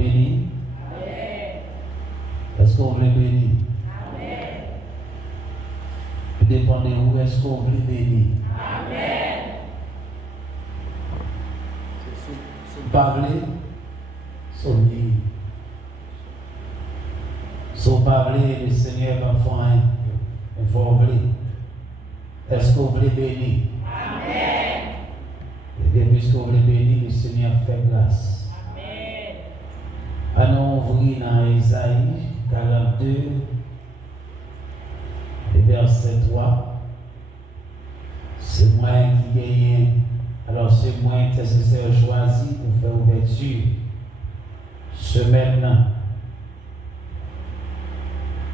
béni? Amen. Est-ce qu'on veut bénir? Amen. Tout dépend de où est-ce qu'on veut bénir. Amen. Parler, sonner. Sans parler, le Seigneur va faire un favori. Est-ce qu'on veut bénir? Amen. Et bien, puisqu'on veut bénir, le Seigneur fait grâce. Amen. Allons ouvrir dans Isaïe 42, verset 3. C'est moi qui gagne. Alors, c'est moi qui intercesseur choisi pour faire ouverture. Semaine,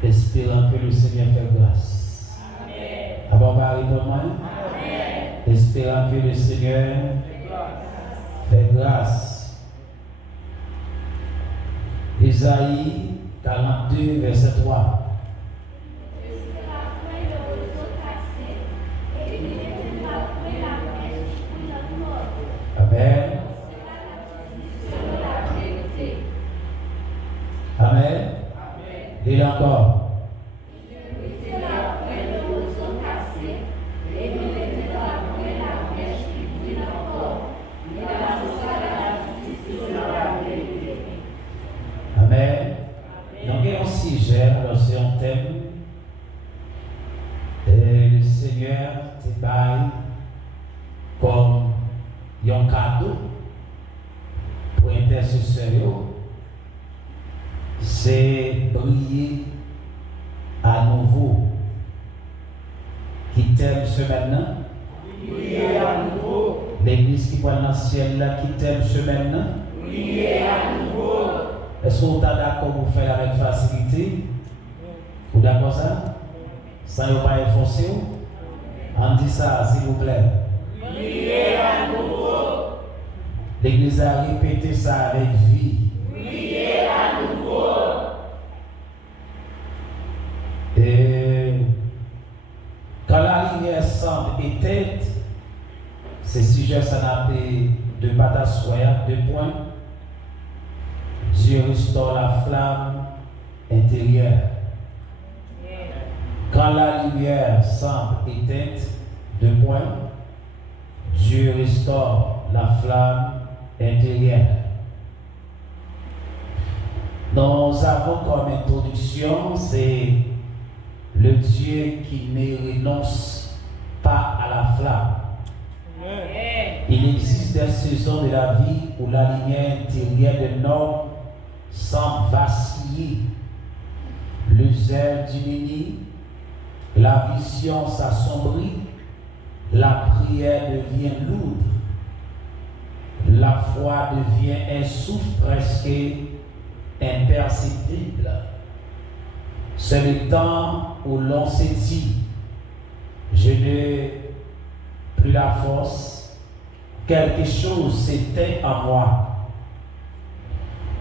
espérant que le Seigneur fait grâce. Amen. Avant de répondre, Amen. espérant que le Seigneur fait grâce. Isaïe 42, verset 3. Amen. Amen. Et encore. Amen. Donc, il y a un sujet, alors c'est un thème. Et le Seigneur te baille comme un cadeau pour intercesseur. C'est briller à nouveau. Qui t'aime ce maintenant? Briller à nouveau. L'église qui prend dans le ciel là, qui t'aime ce maintenant? Briller à nouveau. Est-ce que vous êtes d'accord pour faire avec facilité? Vous d'accord ça? Sans ne pas efforcer? On dit ça, s'il vous plaît. Briller à nouveau. L'église a répété ça avec vie. Briller à nouveau. Et quand la lumière semble éteinte, c'est sujet ça n'a pas de batassoya, 2 points. Dieu restaure la flamme intérieure. Quand la lumière semble éteinte, 2 points. Dieu restaure la flamme intérieure. Nous avons comme introduction, c'est le Dieu qui ne renonce pas à la flamme. Il existe des saisons de la vie où la lumière intérieure de l'homme semble vaciller. Le zèle diminue, la vision s'assombrit, la prière devient lourde, la foi devient un souffle presque imperceptible. C'est le temps où l'on s'est dit, je n'ai plus la force, quelque chose s'éteint en moi.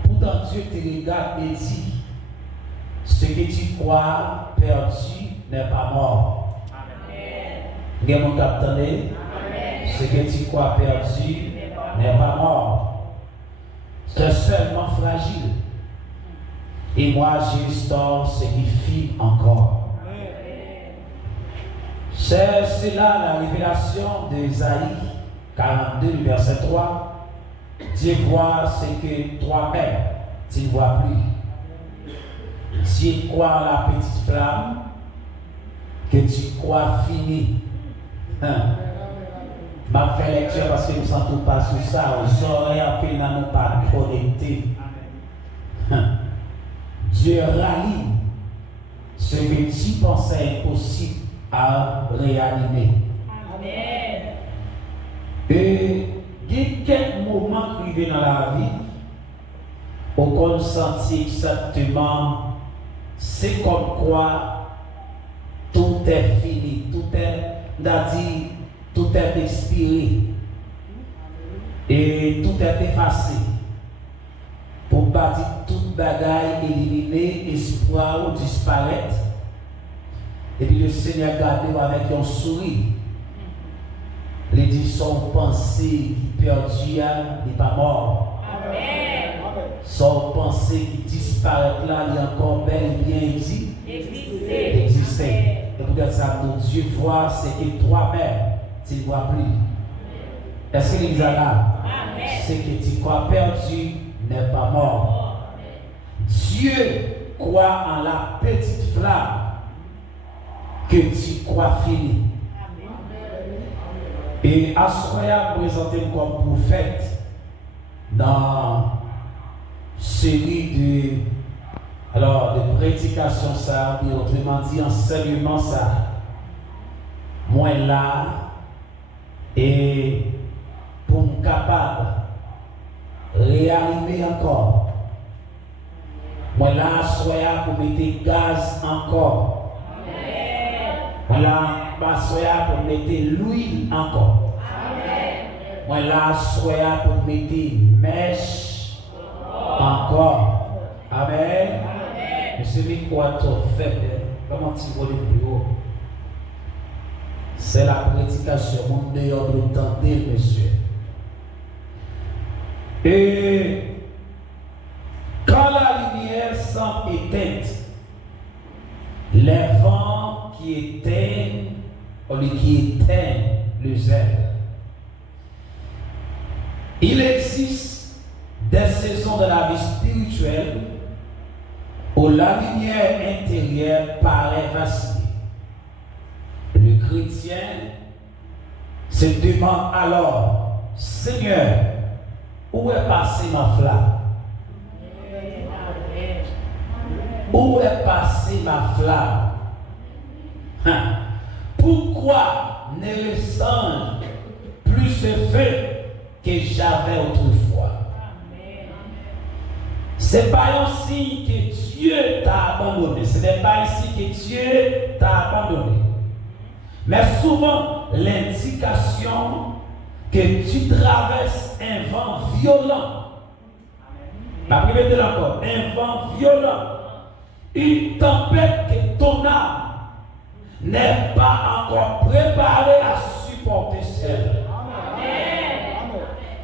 Pourtant Dieu te regarde et dit, ce que tu crois perdu n'est pas mort. Amen. Mon capitaine, ce que tu crois perdu n'est pas mort. C'est seulement fragile. Et moi, je restaure ce qui fit encore. C'est cela la révélation d'Ésaïe 42, verset 3. Dieu voit ce que toi-même, tu ne vois plus. Dieu croit la petite flamme que tu crois finie. Ma fait lecture parce que nous ne sentons pas sur ça. Aux oreilles à peine à nous pas connectés. Dieu rallie ce que tu pensais impossible à réanimer. Amen. Et il y a quelques moments qui viennent dans la vie où on sentit exactement c'est comme quoi tout est fini, tout est expiré et tout est effacé. Pour bâtir toute bagaille éliminer, espoir ou disparaître. Et puis le Seigneur garde avec un sourire. Il dit son pensée qui perdue n'est pas mort. Amen. Sans penser qui disparaît là, il y a encore bel et bien exister. Et peut-être ça, mon Dieu voit, c'est que toi-même, tu ne vois plus. Est-ce que l'Église là? C'est que tu crois perdu n'est pas mort. Dieu croit en la petite flamme que tu crois fini. Et Assoya présenté comme prophète dans série de prédication ça, ou autrement dit enseignement ça. Moi là, et pour me capable réanimer encore. Moi là, soya pour mettre gaz encore. Moi là, soya pour mettre l'huile encore. Moi là, soya pour mettre mèche encore. Amen. Mais celui qui a tout fait, comment tu vois le plus haut? C'est la prédication, mon meilleur de tenter, monsieur. Et quand la lumière semble éteinte, les vents qui éteignent le zèle. Il existe des saisons de la vie spirituelle où la lumière intérieure paraît vaciller. Le chrétien se demande alors, Seigneur, où est passée ma flamme? Où est passée ma flamme? Pourquoi ne ressens plus ce feu que j'avais autrefois? Ce n'est pas un signe que Dieu t'a abandonné. Ce n'est pas un signe que Dieu t'a abandonné. Mais souvent, l'indication que tu traverses un vent violent. Ma première de encore, un vent violent. Une tempête que ton âme n'est pas encore préparée à supporter seule.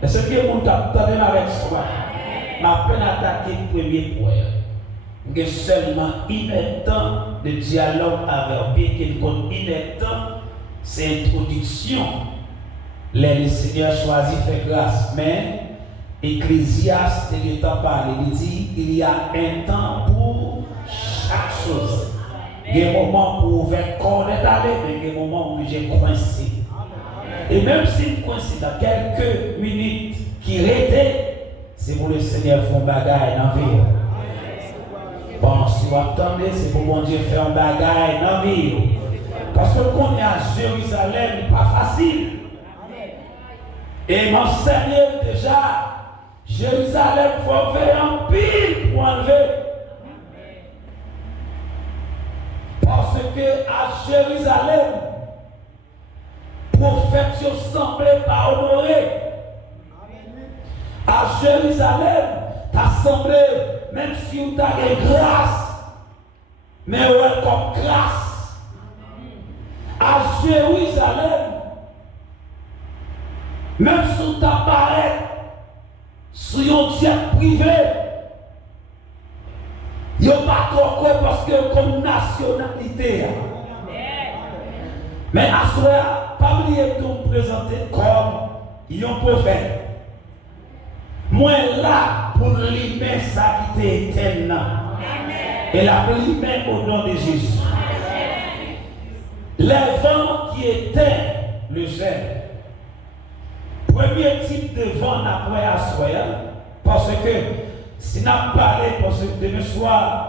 Et ce que vous attendez avec soi, ma peine attaquer le premier point. Il y a seulement un temps de dialogue avec bien qu'il compte un temps, c'est introduction. Le Seigneur choisit faire grâce, mais Ecclésiaste il est en parle, il dit il y a un temps pour chaque chose. Il y a un moment pour faire connaître d'aller, mais il y a un moment où j'ai coincé. Et même si je coincé dans quelques minutes qui restent, c'est pour le Seigneur faire un bagage dans la vie. Bon, si vous attendez, c'est pour mon Dieu faire un bagage dans la vie. Parce que quand on est à Jérusalem, ce n'est pas facile. Et m'enseigner déjà, Jérusalem, il faut faire un pile pour enlever. Parce que à Jérusalem, prophètes semblent pas honorer. À Jérusalem, tu as semblé, même si tu as des grâces, mais ouais, comme grâce. À Jérusalem, même si tu apparais sur un jet privé, il n'y a pas trop quoi parce que comme nationalité. Mais à ce moment-là, pas oublier de nous présenter comme un prophète. Moi là pour limer ça qui était éternel. Et la limer au nom de Jésus. Les vents qui étaient le zèle. Premier type de vent après à soya, parce que si nous avons parlé, parce que demain soir,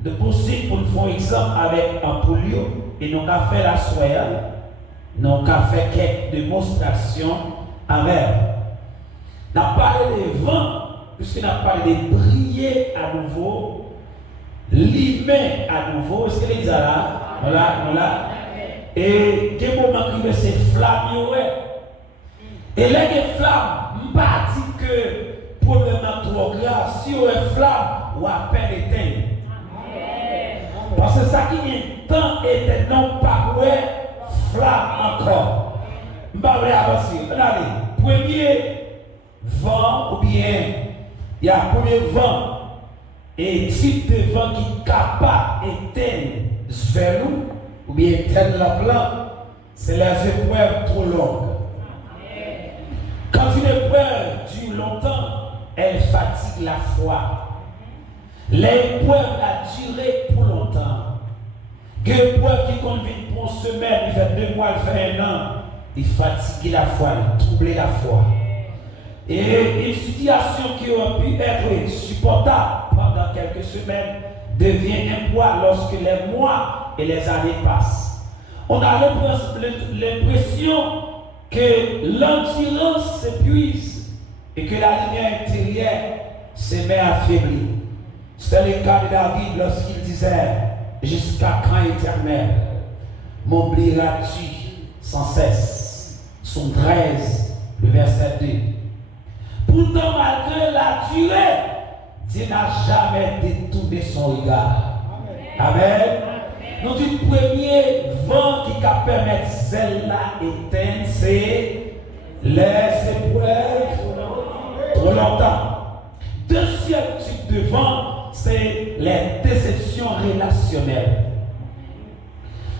de possible pour nous faire exemple avec un polio, et nous avons fait la soya, nous avons fait quelques démonstrations avec. Nous avons parlé des vents, puisque nous avons parlé de briller à nouveau, limer à nouveau, est-ce que les là, voilà. Et des moments qui se flamment, et là, les flammes, je ne pas dire que pour le mettre trop grave, si on a une flamme, on a peine éteinte. Parce que ça qui est temps était non pas pour flamme encore. Je ne vais pas avancer. Regardez, premier vent ou bien il y a un premier vent et type de vent qui est capable d'éteindre vers nous ou bien éteindre la plante, c'est les épreuves trop longues. Quand une épreuve dure longtemps, elle fatigue la foi. L'épreuve a duré pour longtemps. L'épreuve qui conduit pour une semaine, il fait 2 mois, il fait 1 an, il fatigue la foi, il trouble la foi. Et une situation qui aurait pu être supportable pendant quelques semaines devient un poids lorsque les mois et les années passent. On a l'impression que l'endurance s'épuise et que la lumière intérieure se met à faiblir. C'est le cas de David lorsqu'il disait « Jusqu'à quand éternel m'oublieras-tu sans cesse ?» Son 13, le verset 2. Pourtant, malgré la durée, Dieu n'a jamais détourné son regard. Amen. Nous disons le premier vent qui va permettre celle-là d'éteindre, c'est les épreuves trop longtemps. Deuxième type de vent, c'est les déceptions relationnelles.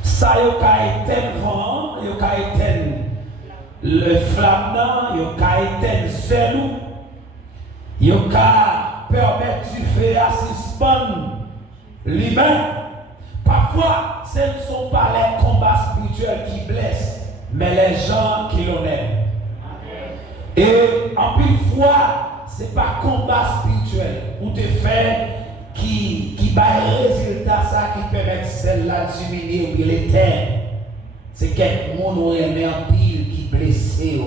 Ça, il y a éteindre vent, il y a éteindre le flamme, il y a éteindre zèle, il y a permettre du feu à suspendre l'humain. Parfois, ce ne sont pas les combats spirituels qui blessent, mais les gens qui l'honorent. Et en plus de fois, ce n'est pas combat spirituel ou de fait qui bat un résultat ça qui permet celle-là d'humilier ou l'éteindre. C'est quelqu'un qui remet en pile qui blesse. Est-ce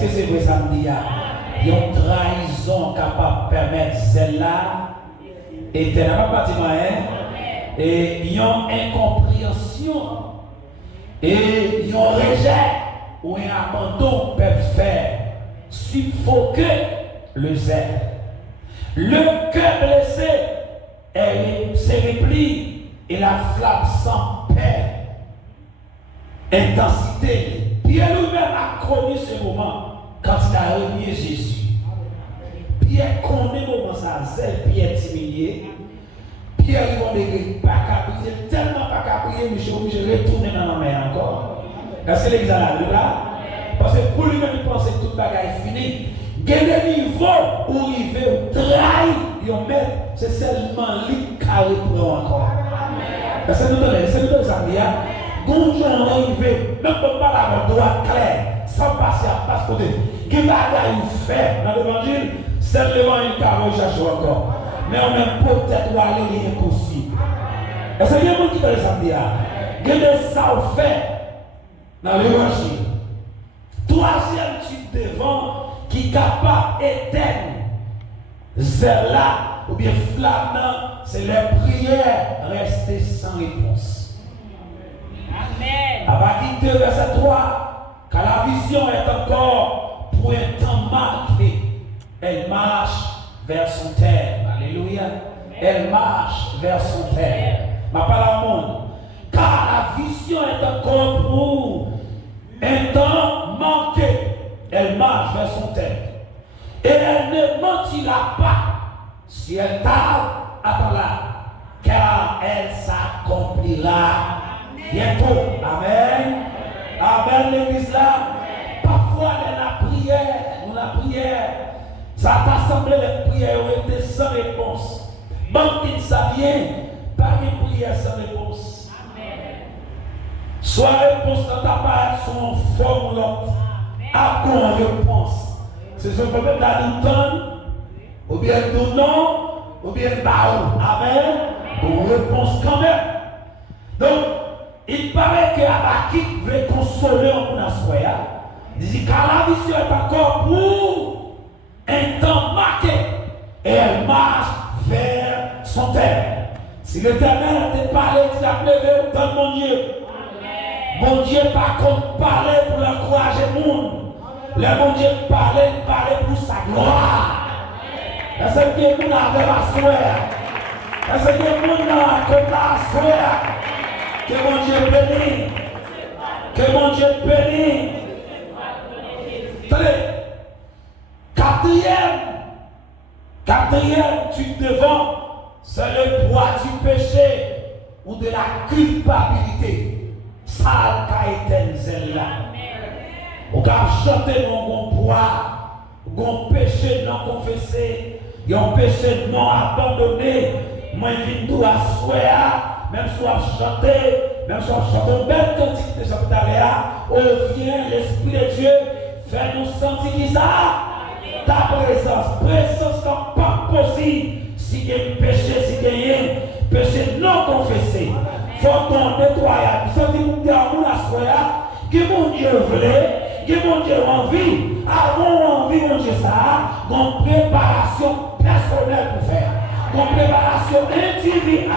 que c'est vrai ça me dit? Il y a une trahison capable de permettre celle-là éternellement. Et il y a une incompréhension et il y a un rejet ou un abandon peuvent faire suffoquer le zèle. Le cœur blessé se replie et la flamme s'en perd. Intensité. Pierre lui-même a connu ce moment quand il a renié Jésus. Pierre connaît le moment ça, zèle, Pierre timidé. Pierre il va pas qu'à prier, tellement pas qu'à prier, mais je suis retourné dans la mer encore. Est-ce que l'examen là? Parce que pour lui-même, il pense que toute bagaille est finie. Il y a des niveaux où il veut trahir, c'est seulement lui qui reprend encore. Est-ce que nous donnons ça? Quand on arrive, même pas la droite claire, sans passer à passe côté. Il y a des bagailles fait dans l'évangile, c'est l'évangile qui a recherché encore. Mais on même peut-être aller l'impossible. Est-ce qu'il y a des gens qui veulent ça? Il y a des ça fait dans l'évangile. Troisième type de vent qui est capable d'éteindre zèle-là ou bien flamme, c'est les prières restées sans réponse. Amen. À partir de verset 3, quand la vision est encore pour un temps marqué, elle marche vers son terme. Alléluia. Elle marche vers son terme. Ma parole au monde. Car la vision est encore pour un temps manqué, elle marche vers son terme. Et elle ne mentira pas si elle tarde, attends-la, car elle s'accomplira bientôt. Amen. Amen, l'église là. Parfois, dans la prière, ça t'a semblé les prières ont été sans réponse. Bon, il ça vient, pas une prière sans réponse. Soit réponse dans ta part, soit en forme ou l'autre. À quoi on réponse? C'est ce problème là nous donne, ou bien nous non, ou bien baou. Amen. On réponse quand même. Donc, il paraît que Habakkuk veut consoler en mon assoya. Il dit car la vision est encore pour un temps marqué et elle marche vers son terme. Si l'Éternel te parlé, tu as levé, donne mon Dieu. Mon Dieu, par contre, parler pour encourager le monde. Le mon Dieu parler pour sa gloire. Est-ce que le monde avait la soeur? Est-ce que le monde a comme la soeur? Que mon Dieu bénisse. Que mon Dieu bénisse. Quatrième Quatrième type de vent, c'est le poids du péché ou de la culpabilité. Ça a été celle-là. On peut chanter mon poids, mon péché non confessé, mon péché non abandonné. Moi, je viens à souhait, même si on chante, même si on chante un bel cantique de Jean-Pétaléa, on vient, l'Esprit de Dieu, fait nous sentir qui ça? Ta présence comme pas possible. Si il y a un péché, si il y a un péché non confessé, il faut qu'on nettoie. Si on dit à nous la soya, que mon Dieu voulait, que mon Dieu envie, avant envie, mon Dieu ça, une préparation personnelle pour faire, une préparation individuelle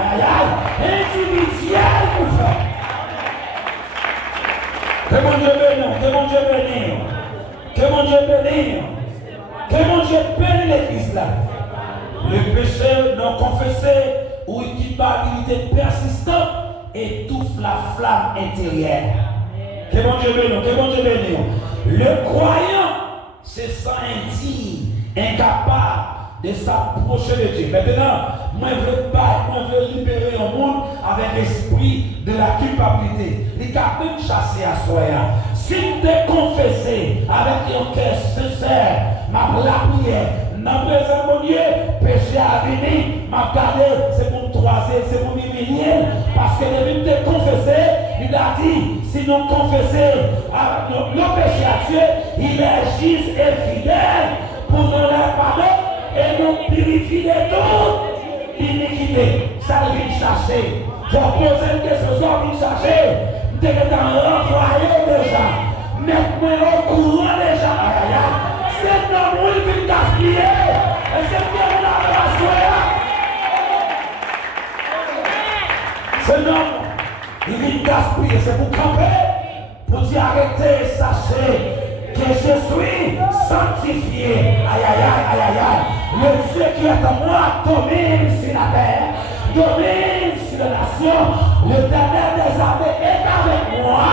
pour faire. Que mon Dieu bénisse, que mon Dieu bénisse, que mon Dieu bénisse, que mon Dieu bénisse l'église là. Le péché non confessé ou une culpabilité persistante étouffe la flamme intérieure. Que mon Dieu bénisse, que mon Dieu bénisse. Le croyant se sent indigne, incapable de s'approcher de Dieu. Maintenant, moi je veux libérer le monde avec l'esprit de la culpabilité. Les capitaines chassés à soi. Si tu es confessé avec un cœur sincère, la prière, dans le présent mon Dieu, péché à venir, m'a gardé, c'est pour toiser, c'est pour m'humilier, parce que depuis que tu es confessé, il a dit, si nous confessons nos péchés à Dieu, il est juste et fidèle pour nous les pardonner et nous purifier de toute iniquité. Ça vient chercher. Faut poser une question, ça vient chercher. Nous sommes renvoyés déjà. Maintenant, au courant déjà. C'est notre monde qui gaspille. Et c'est bien la race. C'est notre. Il vient gaspiller. C'est pour camper. Pour dire arrêtez, sachez que je suis sanctifié. Aïe, aïe, aïe, aïe, aïe. Le Dieu qui est en moi domine sur la terre, domine sur les nations. L'Éternel des armées est avec moi.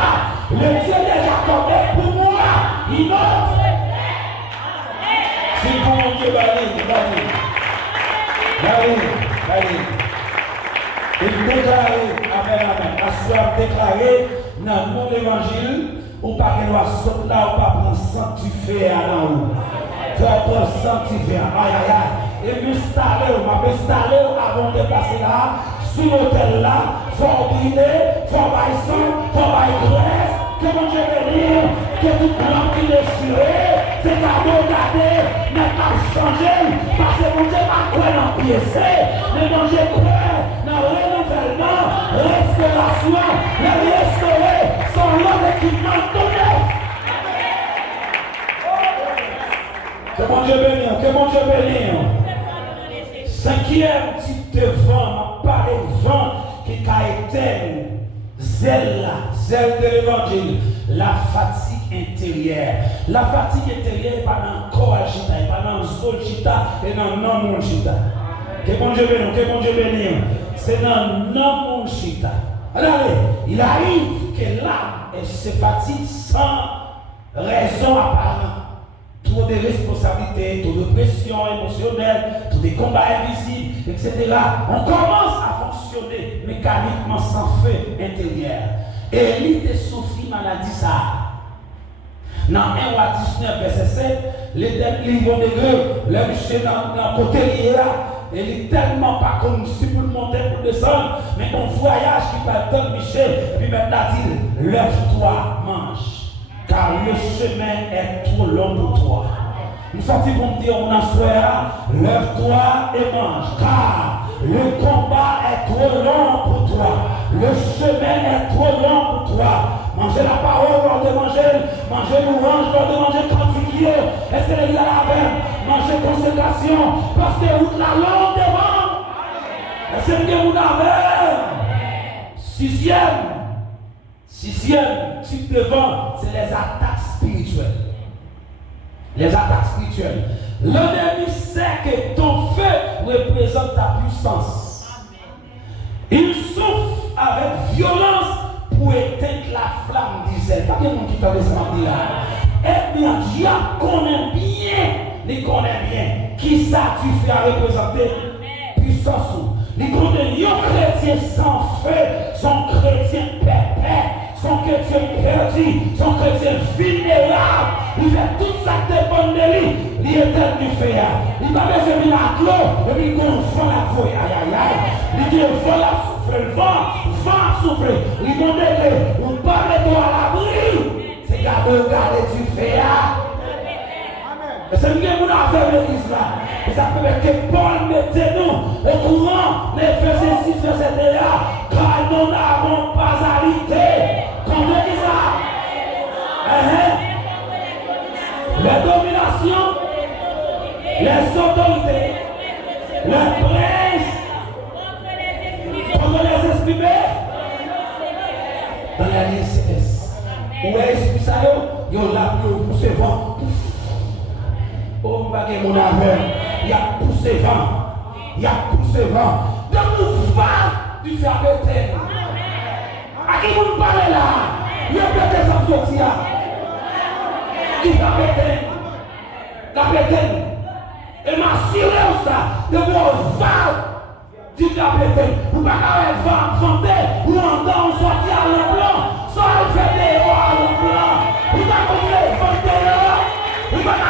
Le Dieu déjà tombé pour moi. Il offre. C'est pour mon Dieu, Bali. Il déclare, amen. Assoir déclaré dans mon évangile, ou pas qu'il doit sauter là, ou pas prendre sanctifier à l'en faut prendre sanctifier. Aïe. Et m'installer, avant de passer là, sur l'hôtel là, faut briller, faut bailler sang, faut bailler graisse, que mon Dieu bénisse, que tout blanc qui déchiré, c'est cadeau gardé, mais pas changé, parce que mon Dieu va croire dans piécé, mais mon Dieu croit dans le renouvellement, restauration, le restaurer, son lot d'équipement tout neuf. Que mon Dieu bénisse, que mon Dieu bénisse. Cinquième type de vent, pas les vents qui été zèle de l'évangile, la fatigue intérieure. La fatigue intérieure n'est pas dans le corps agita, n'est pas dans le sol chita et dans le nom mon chita. Que mon Dieu bénisse, c'est dans le nom mon chita. Alors, il arrive que l'âme se fatigue sans raison apparente. Trop de responsabilités, trop de pression émotionnelle, trop de combats invisibles, etc. On commence à fonctionner mécaniquement sans feu intérieur. Et il souffrit maladie ça. Dans 1 roi 19, verset 7, les livres de Dieu, le monsieur dans le côté lié là, il est tellement pas connu pour monter, pour descendre, mais on voyage qui va dans Michel, et puis maintenant il dit, lève-toi, mange. Car le chemin est trop long pour toi. Nous sommes pour me dire, on a souhait, lève-toi et mange. Car le combat est trop long pour toi. Le chemin est trop long pour toi. Manger la parole lors de manger l'orange lors de manger cantiquio. Est-ce que l'église a la veine? Manger consécration. Parce que route la longue devant. Est-ce que vous avez? Sixième type de vent, c'est les attaques spirituelles. Les attaques spirituelles. L'ennemi sait que ton feu représente ta puissance. Il souffle avec violence pour éteindre la flamme d'Israël. Pas de monde qui t'a laissé là. Eh bien, Dieu connaît bien, qui ça tu fais à représenter puissance. Les chrétiens sans feu, son chrétien perpète, son chrétien perdu, son chrétien vulnérable. Il fait tout ça qui dépend de lui. Il est tel du feu. Il va mettre une l'eau et puis il gonfle la feuille. Aïe aïe aïe. Il dit vent la souffle, vent souffle. Il dit on parle de toi à l'abri. C'est garder du feu. Et c'est ce que nous avons l'église là. Et ça peut être que Paul mette nous au courant, les versets 6, verset 1, car nous n'avons pas à lutter contre qui ça? Les dominations, les autorités, les princes, contre les esprits dans la ligne céleste. Où est l'esprit ça? Ils ont la pour ce vent. Oh, mon aveugle, il y a poussé vent. Il y a poussé vent. De mouvement du Fabéten. À qui vous parlez là? Il y a peut-être des sorties. Du Fabéten. La Béten. Et m'assurer ça de mon vent du Fabéten. Vous ne pouvez pas inventer ou on sortir à l'emploi. Soit fait des héros à l'emploi. Vous n'avez pas inventer là. Vous n'avez pas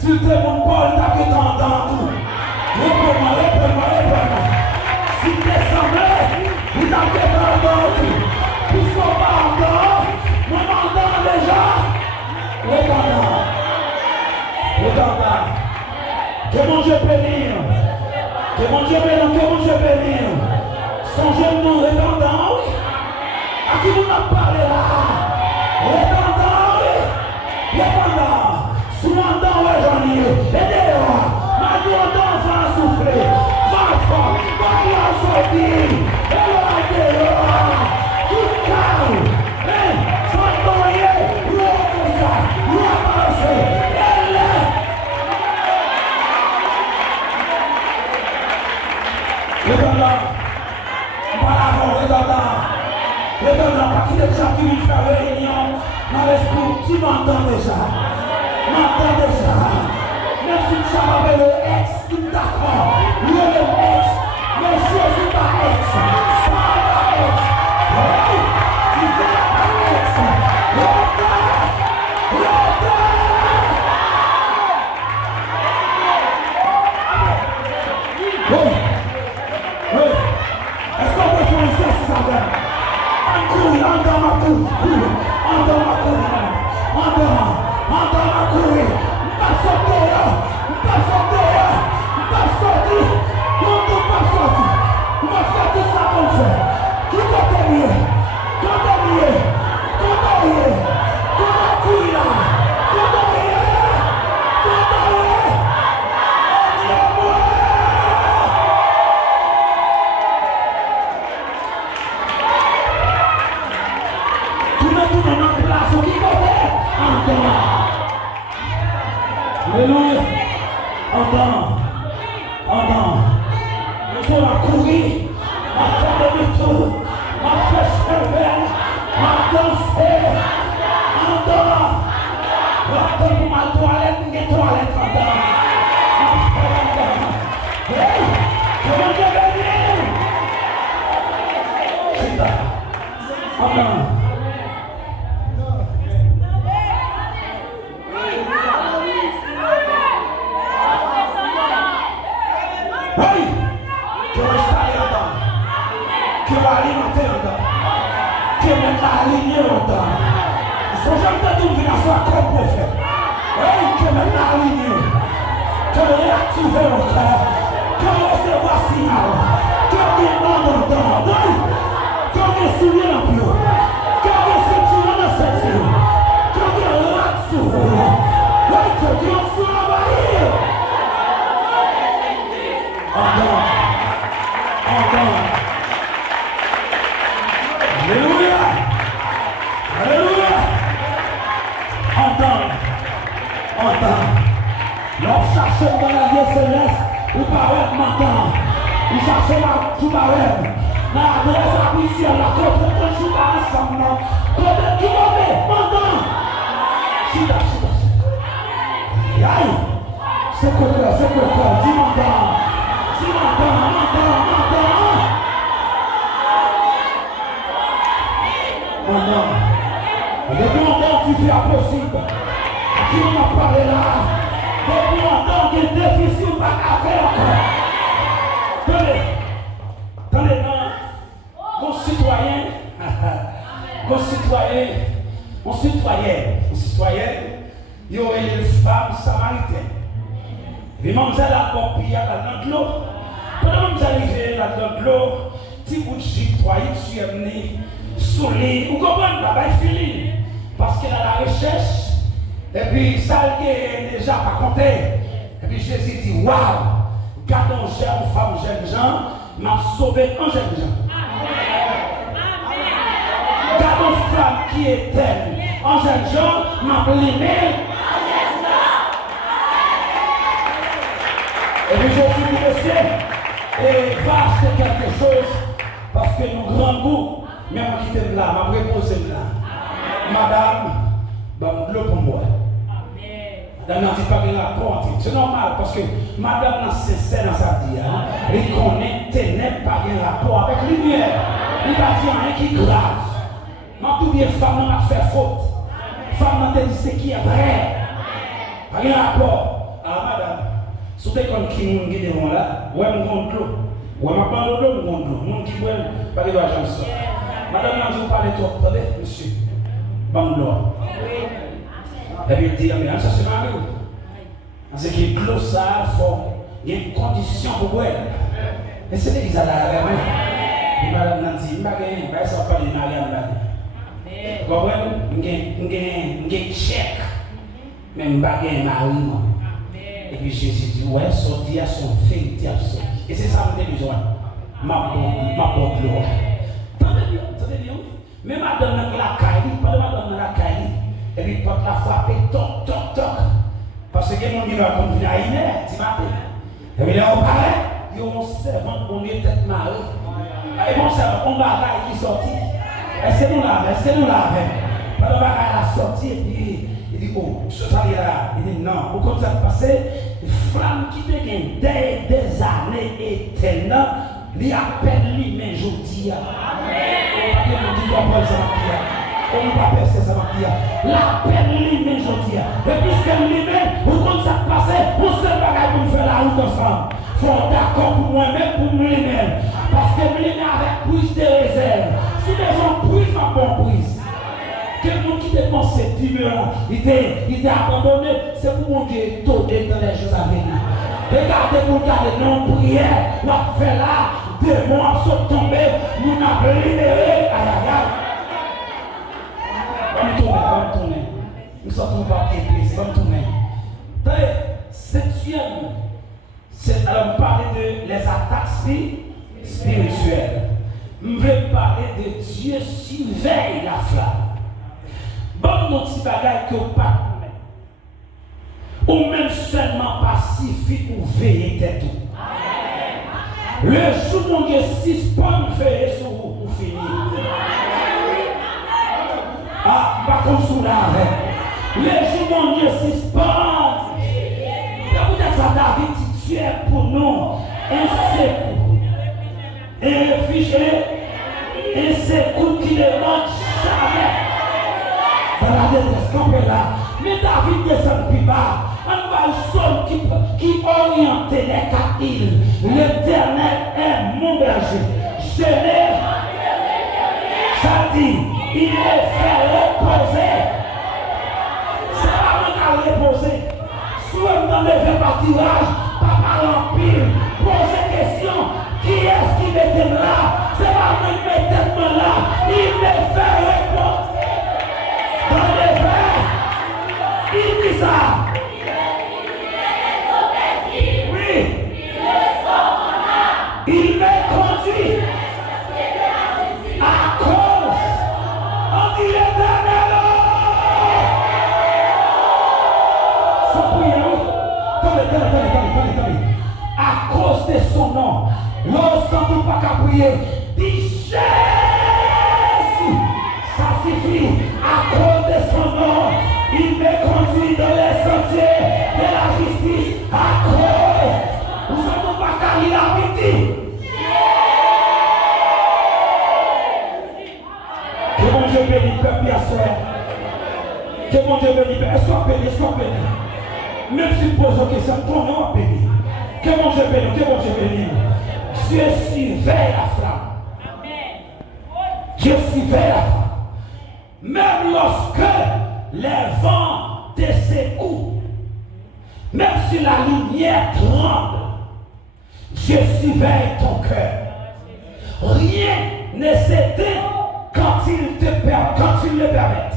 S'il te mon Paul, t'as que t'entends tout. Réponds-moi. S'il te semblait, il t'a que t'entends tout. Puisqu'on m'entend, on m'entend déjà. Retendant. Que mon Dieu bénisse. Que mon Dieu bénisse. Songez-nous, retendant, oui. À qui vous m'en parlez là? Retendant, oui. Retendant. Souvent dans le journée, aidez-moi. Maintenant, va souffler. Va fort. Va sortir. Et là, tout calme. Sans tomber. Comme ça. Avancer. Retendant. Parce qu'il y a des gens qui vont faire réunion dans l'esprit. Tu m'entends déjà? M'entends déjà? Même si tu as le ex, tu es d'accord. Le ex, mais Jésus pas ex. Ça va ex. Tu fais pas ex. Oui. Est-ce qu'on peut faire un geste, ça va? Entends ma couille. Alléluia. Entends. Nous sommes à courir, à faire des tours, à faire cheval, à danser. Entends pour ma toilette, mes toilettes, entends. Hey, comment je vais venir? C'est ça. Entends. Oui, que restaller en temps, que alimenter en temps, que mettre aligner en temps. Son jamais de venir à soi comme prophète. Oui, que mettre aligner, que réactiver en temps, que recevoir signal, que demander en temps. Oui, que souvenir en plus, que ressentir en ascension, que réactiver. Oui, que Dieu soit envahi. Encore. Alléluia. Alléluia. Entends. L'on cherche dans la vie céleste, ou paraît maintenant. Il cherche là, tout paraît. Dans l'adresse officielle, la contre qu'on joue ensemble. Contre qui va faire, maintenant. Chida. Aïe. C'est quoi, dis maintenant. Depuis longtemps, tu fais impossible. Qui m'a parlé là? Depuis longtemps, il y a des déficits pas à faire encore. Tenez, mon citoyen, il y a une femme samaritaine. Et mademoiselle a compris à la l'eau. Pendant que vous arrivez là-dedans de l'eau, petit bout de gîte, toi, il suis amené sous les. Vous comprenez, là-bas, il finit. Parce qu'elle a la recherche. Et puis, ça, il est déjà pas compté. Et puis, Jésus dit, waouh, gardons jeune femme, jeune gens, m'a sauvé un jeune gens. Gardons femme qui est telle, un jeune gens, m'a blimé. Et puis, je suis dit, monsieur, et va acheter quelque chose parce que nous grand goût, mais moi qui t'aime là, m'a reposé là. Madame, de l'eau pour moi. Madame n'a pas de rapport. C'est normal parce que madame n'a cessé dans sa vie. Elle connaît ténèbres pas de rapport avec lumière. Il va dire rien qui est grave. Ma tout bien femme n'a fait faute. Femme n'a dit ce qui est vrai. Pas de rapport. Ah madame. Surtout quand qui nous devant là, ouais mon compte l'eau, ouais ma bande d'eau, mon compte l'eau, mon qui ouais pas de l'argent ça. Madame n'a dit parler trop, attendez monsieur, bande d'eau. Et puis il dit mais ça c'est ma vie. Parce que l'eau ça faut il y a une condition pour boire. Et c'est l'église à la main. Et madame n'a dit pas gagner, pas ça pas de mariage là. Vous comprenez? M'gé chèque, même pas gagner mari moi. Et puis Jésus dit, ouais, sorti à son vérité absolue. Et c'est ça que j'ai besoin. Ma porte l'eau. Attendez bien. Mais madame dans la caille, pas de madame dans la caille. Et puis porte la frappe, toc. Parce que mon dit, comme il a une heure, tu m'appelles. Et puis là, on parlait, il y a un servant, on est tête marée. Et mon servant, on va là qui sortit. Est-ce que nous l'avons? Pas de bagaille la sortie, et puis. Il dit, oh, ce salaire-là, il dit non, au contraire, parce que les flammes qui deviennent des années éternelles, il appelle lui-même aujourd'hui. Amen. On dit, on va percer ça, l'appelle lui-même aujourd'hui. Et puisque lui-même, au contraire, ça passe, on se bagaille pour faire la route ensemble. Il faut d'accord pour moi-même, pour lui-même. Parce que lui-même avec plus de réserve. Si les gens puissent, ma bonne prise. Quelqu'un qui dépense cette humeur, il t'a abandonné, c'est pour mon Dieu donner dans les choses à venir. Regardez pour garder nos prières, on fait là, démons sont tombés, nous avons libéré, aïe. On tourner. Nous sortons pas bien plaisir, on tourner. Septième, c'est alors parler de les attaques spirituelles. Je veux parler de Dieu surveille la flamme. Bon, mon petit bagage que vous pas ou même seulement pacifique ou veiller tête tout. Le jour où il y a 6 pommes veiller sur vous pour finir. Ah, pas comme sous la le jour où il y a 6 pommes. Peut-être ça David dit tu es pour nous un secours, un réfugié, un secours qui ne manque jamais. Dans la détresse, là. Mais David descend plus bas. On va le sol qui aura orienter les 4 îles. L'Éternel est mon berger. Je n'ai. Ça dit, il est fait reposer. C'est pas moi qui a reposé. Soit dans le fait par tirage, pas mal en pile. Posez question, qui est-ce qui m'était là? C'est pas moi qui m'était là. Il me fait reposer. Dans les faits, il dit ça. Oui. Il me conduit à cause. On dit l'Éternel. Sans prier. Attendez. À cause de son nom, l'ensemble pas qu'à prier. Dit Jésus. Ça suffit. À cause de son nom, il me conduit dans les sentiers de la justice. À cause. Nous sommes pas qu'à lire la vie. Que mon Dieu bénisse, peuple, bien sûr. Que mon Dieu bénisse, sois béni. Même si vous posez une question, ton nom est béni. Que mon Dieu bénisse. Dieu surveille la flamme. Dieu surveille la flamme. Même lorsque les vents te secouent, même si la lumière tremble, Dieu surveille ton cœur. Rien ne s'éteint quand il le permet.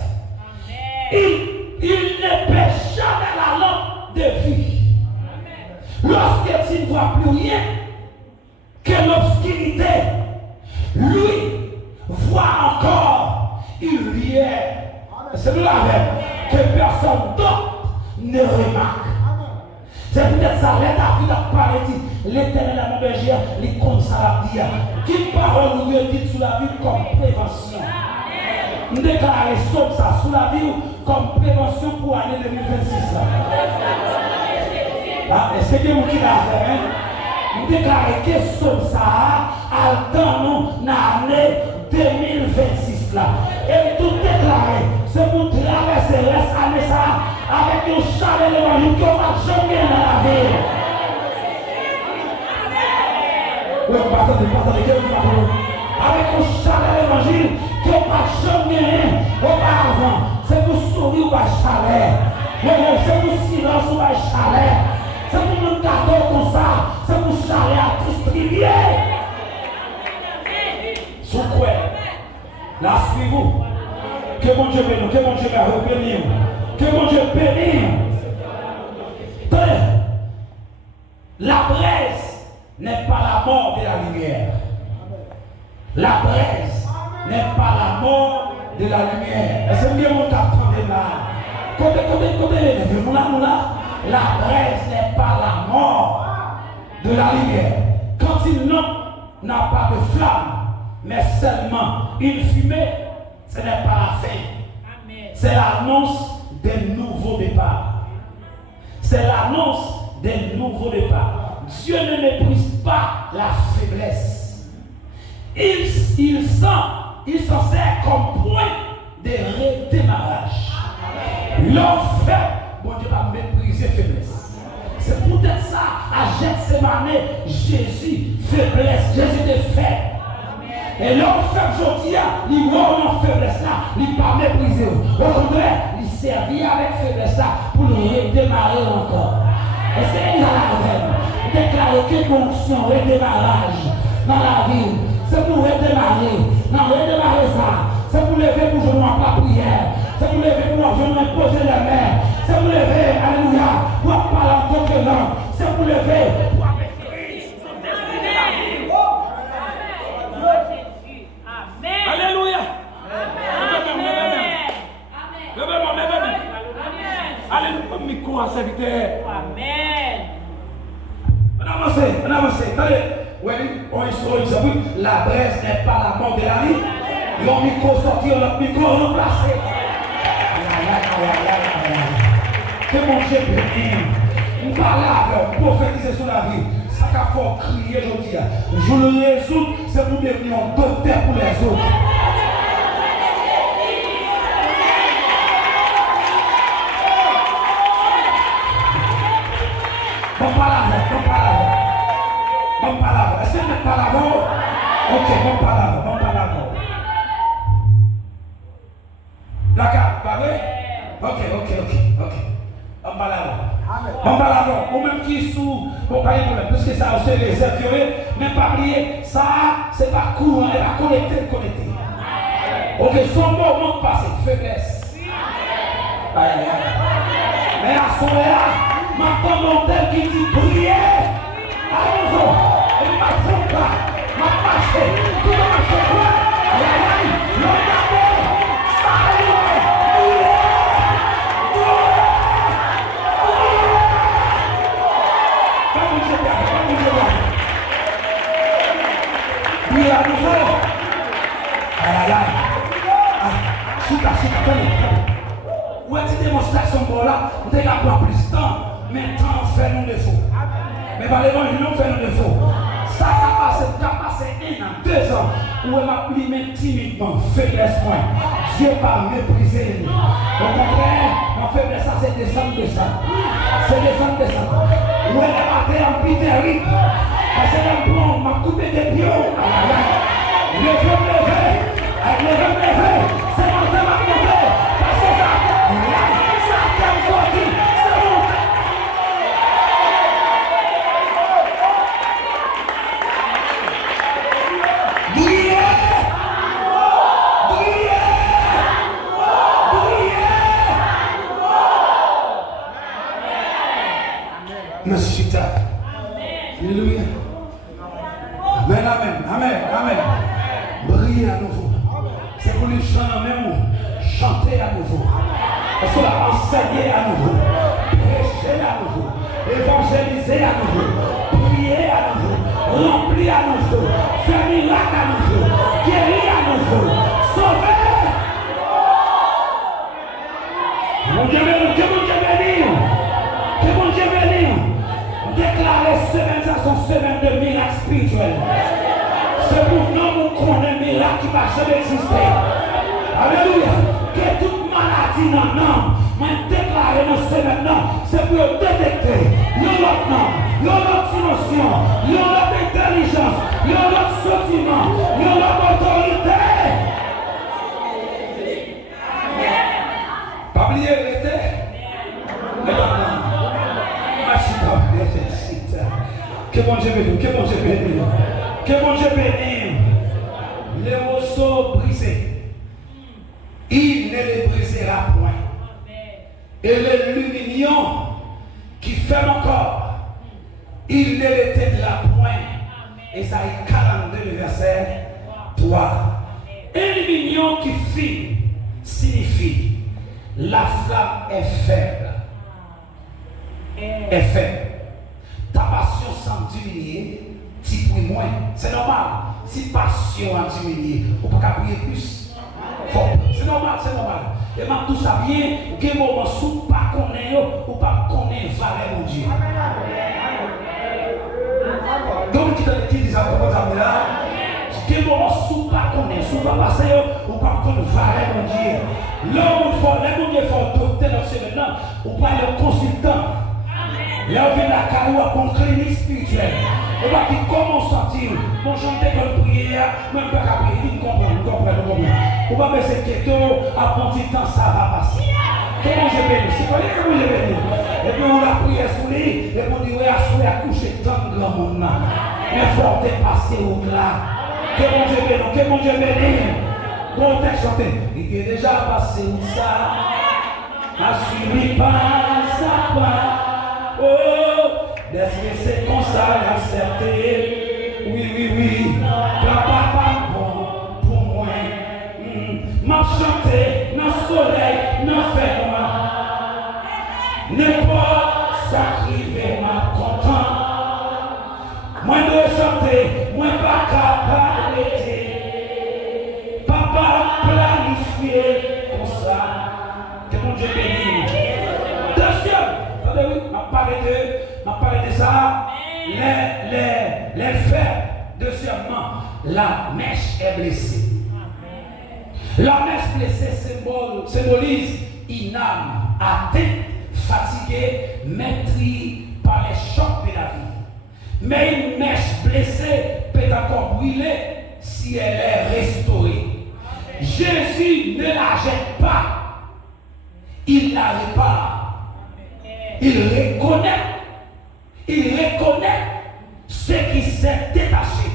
Il ne pèche jamais la lampe de vie. Lorsque tu ne vois plus rien que l'obscurité, lui voit encore une lumière. C'est là que personne d'autre ne remarque. C'est peut-être ça, David a parlé, l'Éternel a mon berger, il compte ça la dire. Quelle parole nous dit sous la vie comme prévention? Nous déclarons ça sous la vie comme prévention pour l'année 2026. Est-ce que vous qui l'avez? Nous déclarons que ça attend nous l'année 2026 là. Et tout déclaré, c'est pour traverser l'année ça avec un chalet de l'évangile qui va jamais dans la vie. Oui, avec un chalet de l'évangile qui va jamais auparavant. C'est pour sourire ou pas chalet. C'est pour silence ou pas chalet. C'est pour nous garder comme ça. C'est pour chalet à tous prier. Sous quoi? La suivez-vous. Que mon Dieu bénisse, que mon Dieu bénisse, que mon Dieu bénisse. La braise n'est pas la mort de la lumière. La braise n'est pas la mort de la lumière. Est-ce que vous m'entendez là? Nous là. La braise n'est pas la mort de la lumière. Quand il n'a pas de flamme, mais seulement une fumée, ce n'est pas la fin. C'est l'annonce d'un nouveau départ. C'est l'annonce d'un nouveau départ. Dieu ne méprise pas la faiblesse. Il s'en sert comme point de redémarrage. L'homme fait, bon Dieu va mépriser faiblesse. C'est peut-être ça, à Gethsemane, Jésus, faiblesse, Jésus de faible. Et l'homme fait aujourd'hui, il voit une faiblesse là, il ne pas mépriser. Au contraire, il servit avec faiblesse là pour le redémarrer encore. Est-ce qu'il a la veine? Déclarer que fonction redémarrage dans la vie, c'est pour redémarrer. Non, redémarrer ça, c'est pour lever pour jouer en prière. C'est pour lever pour jouer poser les mains. C'est pour lever, alléluia, pour parler en d'autres langues. C'est pour lever pour Alléluia. Alléluia. Micro à serviteur. Amen. On avance. Attendez. La braise n'est pas la mort de la vie. Le micro sorti, l'autre micro remplacé. Que mon Dieu bénisse. Nous parlons avec, prophétiser sur la vie. Ça qu'a fait crier aujourd'hui. Je le résout, c'est pour devenir un docteur pour les autres. On parle avec. verset, mais pas l'avant. Ok, bon, pas l'avant, bon, pas l'avant. La carte, pas vrai? Ok. On va là-bas. Ou même qui sous, bon, pas de problème, parce que ça, c'est les écureuils, mais pas oublier, ça, c'est pas courant, elle va connecter. Ok, son moment passé, faiblesse. Aïe. Mais à ce moment-là, maintenant, mon tel qui dit prier, à nouveau, et ma fronta, ma marché, tout le monde se voit, aïe, le d'abord, ça oui, à nouveau. Aïe. Chita, attendez. Où est-ce que démonstration pour là? Vous avez appris plus de temps. Maintenant, on fait nos défauts. Mais par l'évangile, on fait nos défauts. Ça a passé 1 an, 2 ans. Où elle m'a pris timidement, faiblesse point. Dieu pas méprisé les nous. Au contraire, ma faiblesse, ça c'est descendre. C'est descendre. Où elle a battu en pitérique. Parce que là, m'a coupé des pieds. Je vais me lever. C'est mon temps à monter. Parce que ça a sorti. C'est bon. Brillez. Merci. Alléluia. Amen. Briller à nouveau. C'est pour les chanter à nouveau. Parce qu'on a enseigné à nouveau. Prêcher à nouveau. Évangéliser à nouveau. Prier à nouveau. Remplir à nouveau. Faire miracle à nouveau. Guérir à nouveau. Sauver. Mon Dieu béni. Que mon Dieu béni. Déclarer semaine, ça sont semaines de miracles spirituels. C'est pour nous qu'on ait un miracle qui va jamais exister. Alléluia. Que toute maladie non, mais déclarer dans semaine, c'est pour détecter l'autre nom, l'autre dimension, l'autre intelligence, l'autre sentiment, l'autre autorité. Pas oublier l'été. Que bon Dieu bénisse. Les morceaux brisés, il ne les brisera point. Et l'aluminium qui fait mon corps, il ne l'éteindra point. Et ça est 42 le verset 3. Aluminium qui file signifie la flamme est faible. Ta passion sans diminuer, tu pries moins. C'est normal. Si passion a diminué, on ne peut pas prier plus. C'est normal. Et même tout ça vient, il y a des moments où pas connaître ou pas connaître valeur mon Dieu. Donc tu dis ça pour vous là. Il y a des moments où pas connaître, où pas passer ou pas connaître valeur mon Dieu. L'homme faut docteur dans ce maintenant, ou pas le consultant. Là, on vient la carrière pour une clinique spirituelle. On va dire comment sentir. Mon chanter comme prière, même pas qu'à prier, comprendre. On va mettre cette question, à bon temps, ça va passer. Comment je vais nous? C'est pas les comment je vais nous? Et puis on a prié sous lui, et puis on dit, oui, à coucher tant de grand monde. Mais il faut passer au-delà. Comment je vais nous? Bon texte chanté. Il est déjà passé où ça? A suivi pas sa part. Oh, laisse-moi comme ça l'accepter. Oui. Papa, bon pour moi. M'a chanté dans le soleil, dans fait moi. N'importe s'arriver, m'a content. Moi de chanter, moi pas capable d'arrêter. Papa planifié comme ça. Que mon Dieu bénisse. Deuxième, m'a parlé de ça. Les fers. Deuxièmement, la mèche est blessée. La mèche blessée symbolise une âme atteinte, fatiguée, maîtrisée par les chocs de la vie. Mais une mèche blessée peut encore brûler si elle est restaurée. Jésus ne la jette pas, il la répare. Il reconnaît ce qui s'est détaché.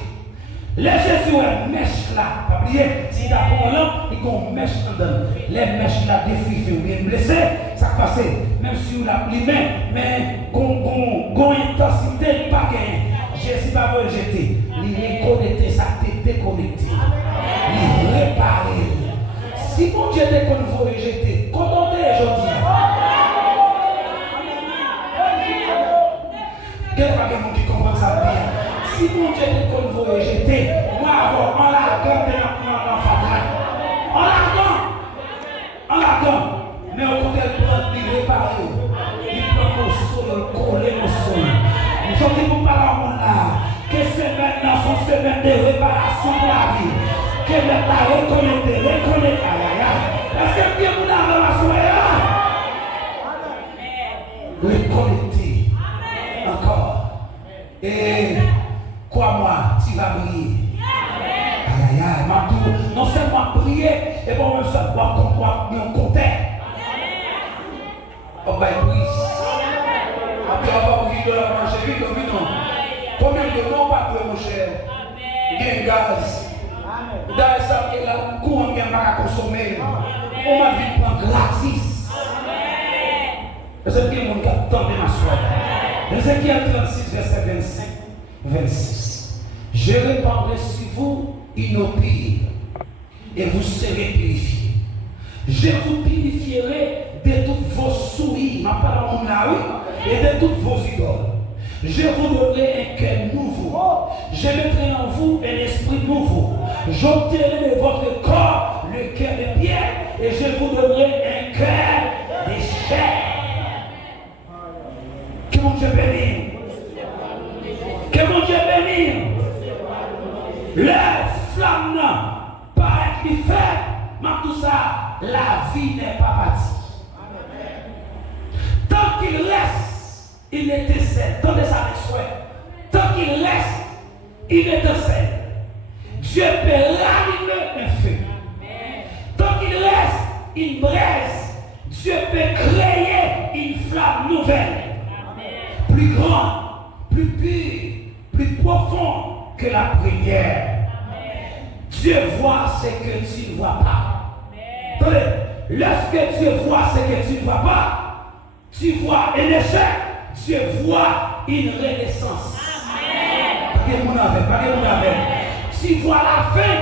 Les Jésus est mèche là, pas oublier, si d'abord là, il y a une mèche dedans. Les mèches là défriffées ou bien blessées, ça passe. Même si on l'a pris, mais gon intensité pas gagné. Jésus va vous jeter. Il reconnecte ça, déconnecté. Il répare. Si mon Dieu est qu'on vous rejeter, comment est aujourd'hui? Quelqu'un qui comprend ça bien. Si mon Dieu est qu'on vous rejeter, moi avant, on la donne dans la fatale. On la donne. Mais au côté de prendre, il répare. Il prend mon sol, il colle mon sol. Nous sommes pour parler au monde là. Que c'est maintenant son semaine de réparation de la vie. Que maintenant reconnecter. Est-ce que bien vous avez la soirée là? Reconnecter. Encore. Et crois-moi, tu vas briller. Aïe, non seulement briller, et bon, même ça, on compter. Oh, bah, oui. Après, on va briller de la manger, vite, non. Combien de noms pas mon cher? Bien gaz. Dans ça, il y a un courant qui va consommer. On va vite prendre gratis. Parce que le monde qui attend de ma soirée. Ézéchiel 36, verset 25, 26. Je répandrai sur vous une eau pure et vous serez purifiés. Je vous purifierai de toutes vos souilles, ma parole et de toutes vos idoles. Je vous donnerai un cœur nouveau. Je mettrai en vous un esprit nouveau. J'ôterai de votre corps le cœur de pierre et je vous donnerai un cœur de chair. Que mon Dieu bénisse. Que mon Dieu bénisse. La flamme paraît qu'il fait, mais tout ça, la vie n'est pas bâtie. Tant qu'il reste, il étincelle. Tendez ça avec souhait. Tant qu'il reste, il étincelle. Dieu peut rallumer un feu. Tant qu'il reste, il braise. Dieu peut créer une flamme nouvelle. Plus grande, plus pure, plus profonde que la prière. Dieu voit ce que tu ne vois pas. Attendez, lorsque Dieu voit ce que tu ne vois pas, tu vois un échec, Dieu voit une renaissance. Tu vois la fin,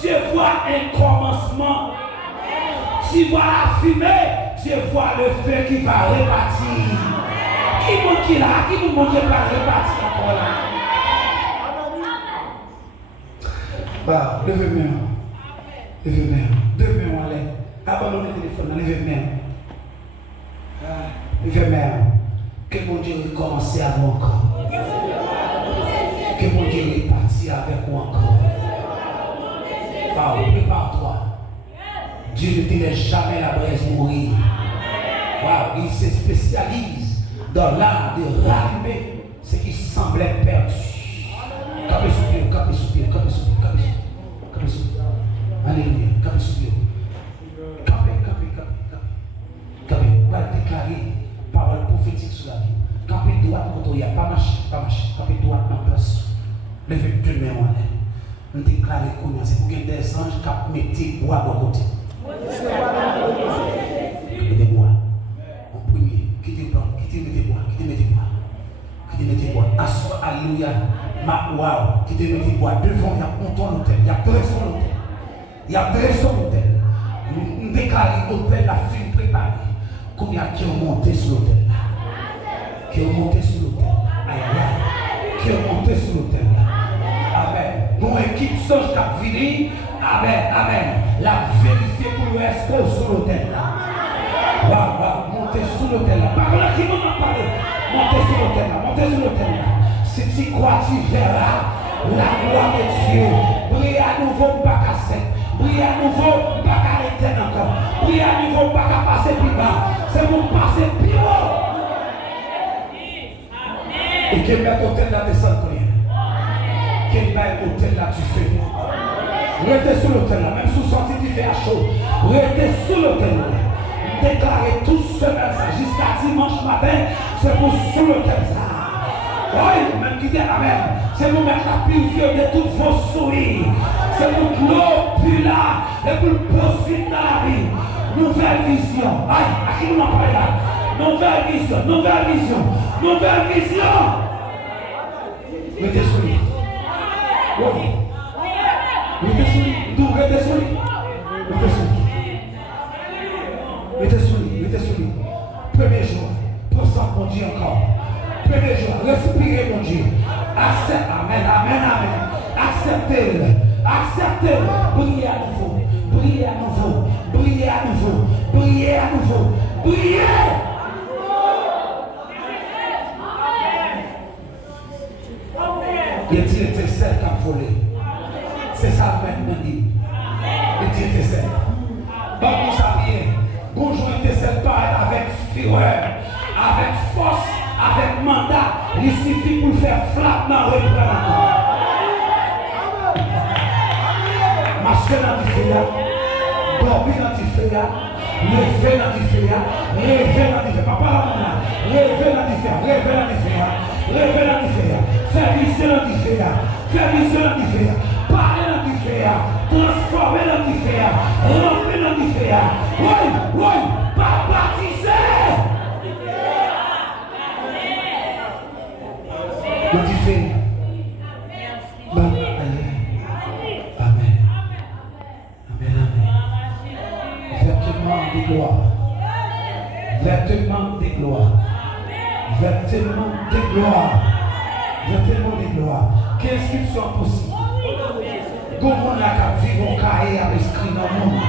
Dieu voit un commencement. Tu vois la fumée, Dieu voit le feu qui va repartir. Qui monte qui là? Qui nous monte pas repartir encore là? Bah, levez-moi. Levez-moi. Demain, on allait. Abandonnez le téléphone, levez-moi. Levez-moi. Que mon Dieu recommence avec moi encore. Que mon Dieu repartit avec moi encore. Prépare-toi. Dieu ne te laisse jamais la braise mourir. Wow, il se spécialise dans l'art de rallumer ce qui semblait perdu. Capé sous pied, capé sous pied, capé sous pied, capé sous pied. Alléluia, capé sous pied. Capé. Va déclarer parole prophétique sur la vie. Capé droite, quand il n'y a pas marché. Capé droite dans la place. Levez deux mains en l'air. On déclare qu'on c'est pour qu'il y ait des anges qui mettent bois de côté. Mettez bois. En premier, quittez mettez bois. Alléluia. Wow. Quittez mettez bois. Devant, il y a montant l'hôtel. Il y a dressé l'hôtel. On déclare l'hôtel, la fille préparée. Qu'on y a qui ont monté sur l'hôtel. Qui ont monté sur l'hôtel. Aïe. Qui ont monté sur l'hôtel. Amen. Mon équipe songe qu'a fini. Amen. La vérifier pour le expose sur l'hôtel. Wow. Montez sur l'hôtel. Parole qui m'a parlé. Montez sur l'hôtel. Si tu crois, tu verras la gloire de Dieu. Brille à nouveau, pas qu'à sec. Brille à nouveau, pas qu'à l'éternel encore. Brille à nouveau, pas qu'à passer plus bas. C'est pour passer plus haut. Et que mettre l'hôtel là descend pour rien. Quel bail hôtel là tu fais? Restez sur l'hôtel là, même sous sortie tu fais à chaud. Restez sur l'hôtel là. Déclarez tout semaine ça jusqu'à dimanche matin, c'est pour sous l'hôtel ça. Oui, même qui dit amen. C'est pour mettre la purifier de toutes vos souris. C'est pour que l'eau pue là et pour le poursuivre dans la vie. Nouvelle vision. Aïe, à qui nous en parle là? Nouvelle vision, nouvelle vision, nouvelle vision. Mettez sur lui. Oui. Mettez sur lui. D'où mettez sur lui? Mettez sur lui. Mettez sur lui. Mettez sur lui. Premier jour. Pense à mon Dieu encore. Premier jour. Respirez mon Dieu. Acceptez. Amen, amen, amen. Acceptez-le. Acceptez-le. Brillez à nouveau. Brillez à nouveau. Brillez à nouveau. Brillez à nouveau. Brillez. Il dit était celle qui a volé. C'est ça maintenant dit. Il dit était celle. Bon, vous savez, bonjour était celle parle avec fureur, avec force, avec mandat. Il suffit pour faire flatte dans le reprendre. Marcher dans le feu, dormir dans le feu, lever dans le feu, lever dans le feu. Papa là, lever dans le feu, lever dans le feu, lever dans le feu. Faire viser dans le feu, faire viser dans le feu, parler dans le feu, transformer dans le feu, remplir dans le feu. Oui, oui, pas baptiser. Dans le feu. Amen. Amen. Vêtements de gloire. Vêtements de gloire. Vêtements de gloire. Vêtements de gloire. Quelle inscription possible? Comment la cap vivre au cahier avec écrit dans le monde?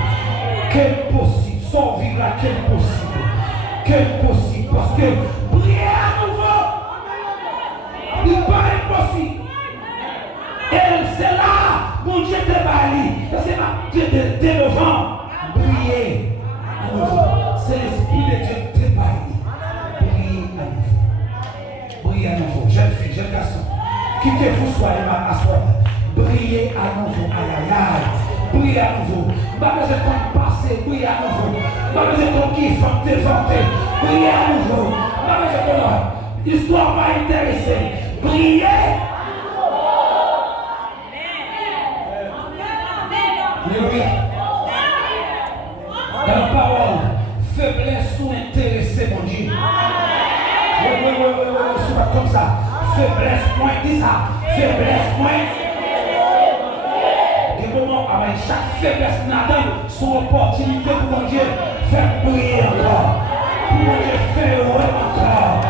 Quel possible? Sans vivre là, quel possible? Quel possible? Parce que briller à nouveau, il n'est pas impossible. Et c'est là, mon Dieu te bali. C'est là, Dieu te devant. Briller à nouveau. C'est l'Esprit de Dieu te bali. Briller à nouveau. Briller à nouveau. Jeune fille, jeune garçon. Qui que vous soyez à soi. Briller à nouveau. Aïe aïe aïe. Briller à nouveau. Pas besoin de passer. Briller à nouveau. Pas besoin de qui vanter. Briller à nouveau. Pas besoin de l'histoire va intéresser. Briller. Alléluia. Dans la parole, faiblesse ou intéressé, mon Dieu. Oui, c'est pas comme ça. Faiblesse, point, dis ça. Faiblesse, point. Des moments avec chaque faiblesse, Nathan, son opportunité pour mon Dieu, faire briller encore. Pour mon Dieu, faire heureux encore.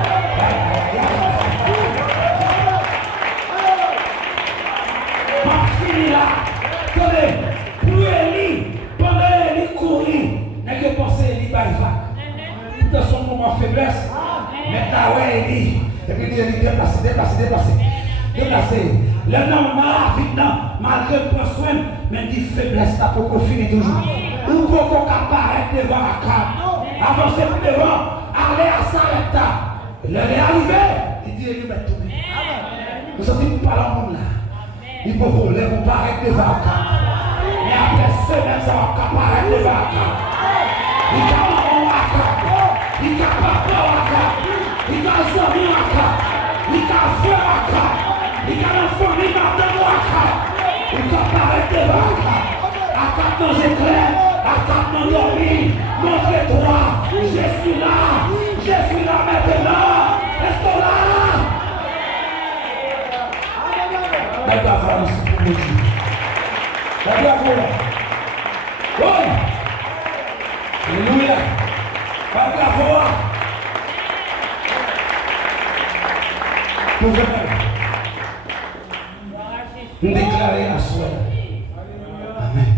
Ma fille là, attendez. Pendant Élie courir, n'a que pensé Élie par vague. Dans son moment de faiblesse, maintenant ouais Élie, et puis Élie déplacé. Le nom m'a vite non, malgré le prend soin, mais dit faiblesse là pour qu'on finisse toujours. Ou pour qu'on apparaisse devant la carte, avancer plus devant, aller à s'arrêter. Il est arrivé, il dit Élie va tourner. Vous sentez que par le monde là, il peut voler pour paraître devant la carte. Et après semaine, ça va apparaître devant la carte. Il va avoir la carte. Il va pas avoir la carte. Il va sortir la carte. Il va faire la carte. Il va la famille dans la carte. Il va apparaître devant la carte. Attaque dans les éclairs. Attaque dans l'ormi. Montrez-toi. Je suis là. Je suis là maintenant. Est-ce qu'on là? La gloire ici pour Dieu. La gloire pour là. Oui. Alléluia. La gloire pour là. Nous déclarer à soi. Amen.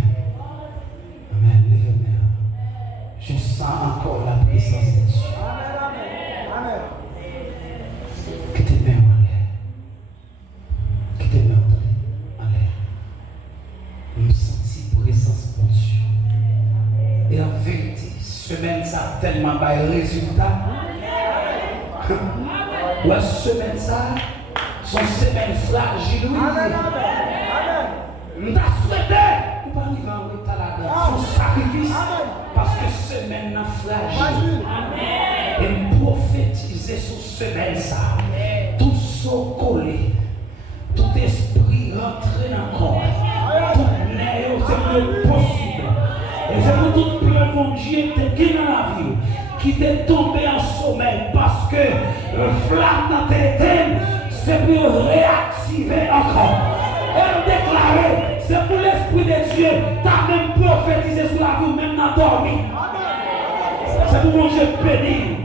Amen. Lève-moi. Je sens encore la présence de Dieu. Amen. Que tes mains en l'air. Que tes mains en l'air. Nous sentons présence de Dieu. Et en vérité, semaine ça a tellement de résultats. La semaine ça, son semaine fragile. Nous t'a souhaité pour pas arriver en retard là-dedans. Son sacrifice parce que semaine fragile. Et prophétiser sur semaine ça. Tout son collé, tout esprit rentré dans le corps, tout nerf, c'est plus possible. Et c'est pour tout plein mon Dieu qui est dans la vie, qui t'est tombé en sommeil parce que le flamme dans tes thèmes, c'est pour réactiver encore. Et déclarer, c'est pour l'Esprit de Dieu, t'as même prophétisé sur la vie, même dans dormi. C'est pour mon Dieu béni.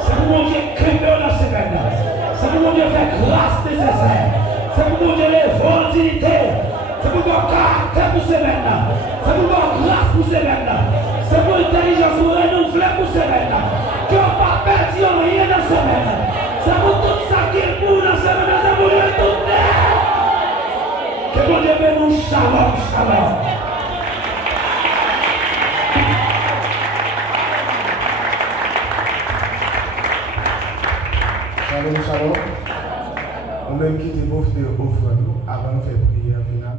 C'est pour mon Dieu créer dans la semaine. C'est pour mon Dieu faire grâce nécessaire. C'est pour mon Dieu les volontés. C'est pour mon caractère pour semaine. C'est pour mon grâce pour semaine. C'est pour l'intelligence renouvelée pour semaine. Que on ne va pas perdre rien dans semaine. C'est pour tout ça qui est pour dans semaine. C'est pour le tout. Que mon Dieu nous shalom, shalom. Shalom, shalom. On même quitter pour faire offre avant de faire prière finale.